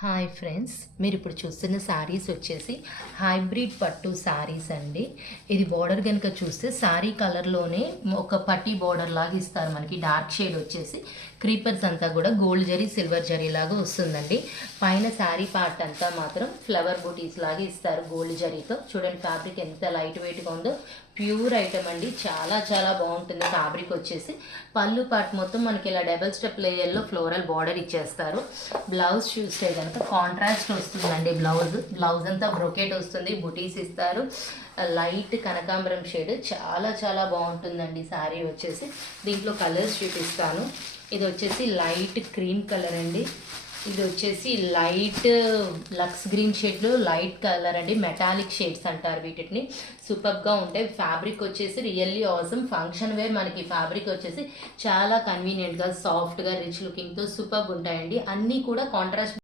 Hi friends, మీరు ఇప్పుడు చూస్తున్న శారీస్ వచ్చేసి హైబ్రిడ్ పట్టు శారీస్ అండి. ఇది బోర్డర్ కనుక చూస్తే శారీ కలర్లోనే ఒక పట్టీ బోర్డర్ లాగా ఇస్తారు. మనకి డార్క్ షేడ్ వచ్చేసి క్రీపర్స్ అంతా కూడా గోల్డ్ జరీ సిల్వర్ జరీ లాగా వస్తుందండి. పైన శారీ పార్ట్ అంతా మాత్రం ఫ్లవర్ బూటీస్ లాగా ఇస్తారు గోల్డ్ జరీతో. చూడండి ఫ్యాబ్రిక్ ఎంత లైట్ వెయిట్గా ఉందో, ప్యూర్ ఐటమ్ అండి. చాలా చాలా బాగుంటుంది ఫ్యాబ్రిక్ వచ్చేసి. పళ్ళు పార్ట్ మొత్తం మనకి ఇలా డబల్ స్టెప్ లేయర్లో ఫ్లోరల్ బార్డర్ ఇచ్చేస్తారు. బ్లౌజ్ చూస్తే కనుక కాంట్రాస్ట్ వస్తుందండి. బ్లౌజ్ అంతా బ్రొకెట్ వస్తుంది, బుటీస్ ఇస్తారు. లైట్ కనకాంబరం షేడ్ చాలా చాలా బాగుంటుందండి శారీ వచ్చేసి. దీంట్లో కలర్స్ చూపిస్తాను. ఇది వచ్చేసి లైట్ క్రీమ్ కలర్ అండి. ఇది వచ్చేసి లైట్ లక్స్ గ్రీన్ షేడ్లో లైట్ కలర్ అండి. మెటాలిక్ షేడ్స్ అంటారు వీటిని. సూపర్గా ఉంటాయి. ఫ్యాబ్రిక్ వచ్చేసి రియల్లీ ఆసమ్. ఫంక్షన్ వేర్ మనకి ఫ్యాబ్రిక్ వచ్చేసి చాలా కన్వీనియంట్గా, సాఫ్ట్గా, రిచ్ లుకింగ్తో సూపర్గా ఉంటాయండి. అన్నీ కూడా కాంట్రాస్ట్